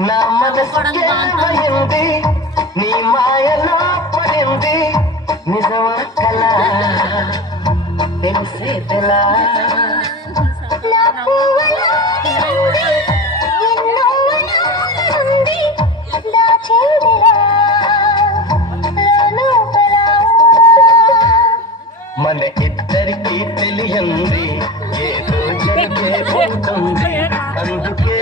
నా మనసుకే భయింది నీ మాయలో పడింది నిజమా కళ తెలిసే తెలా మన ఇద్దరికి తెలియంది ఏదో జరిగే ఉంటుంది అందుకే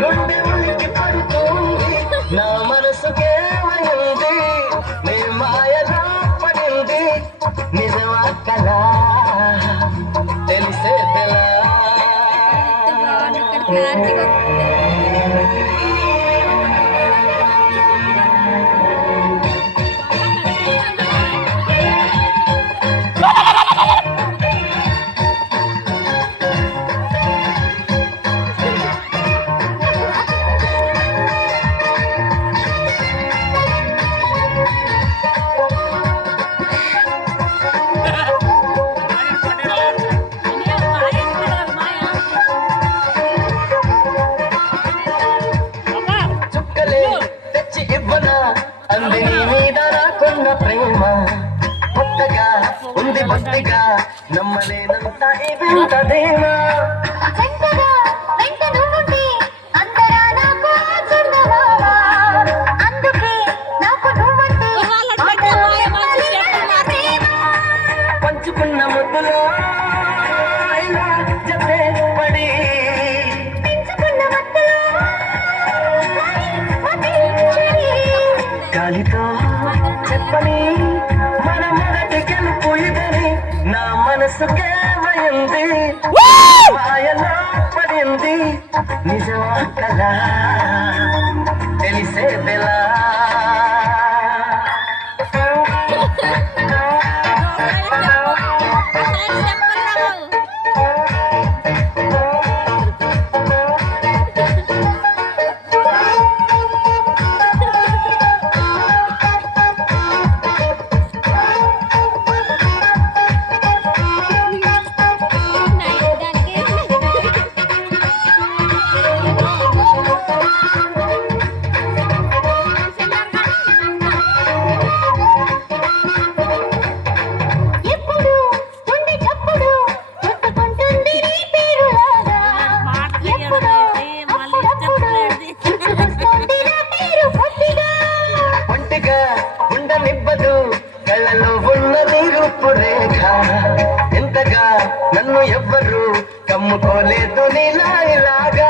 గుండె ఉలికి పడుతుంది నా మనసుకేమైంది నీ మాయలో పడింది నిజమా కళ తెలిసే తెలా అంది నీ మీద నాకున్న ప్రేమ కొత్తగా ఉంది భక్తిగా నమ్మలేనంత ఇవింతదేనా పంచుకున్న ముద్దులో జతే పడి గాలితో చెప్పని మన మొదటి గెలుపు ఇదని నా మనసుకేమైంది మాయలో పడింది నిజమా కదా తెలిసే బెలా ఉండనివ్వదు కళ్ళలో ఉన్న నీ రూపురేఖ ఎంతగా నన్ను ఎవ్వరు కమ్ముకోలేదు నీలా ఇలాగా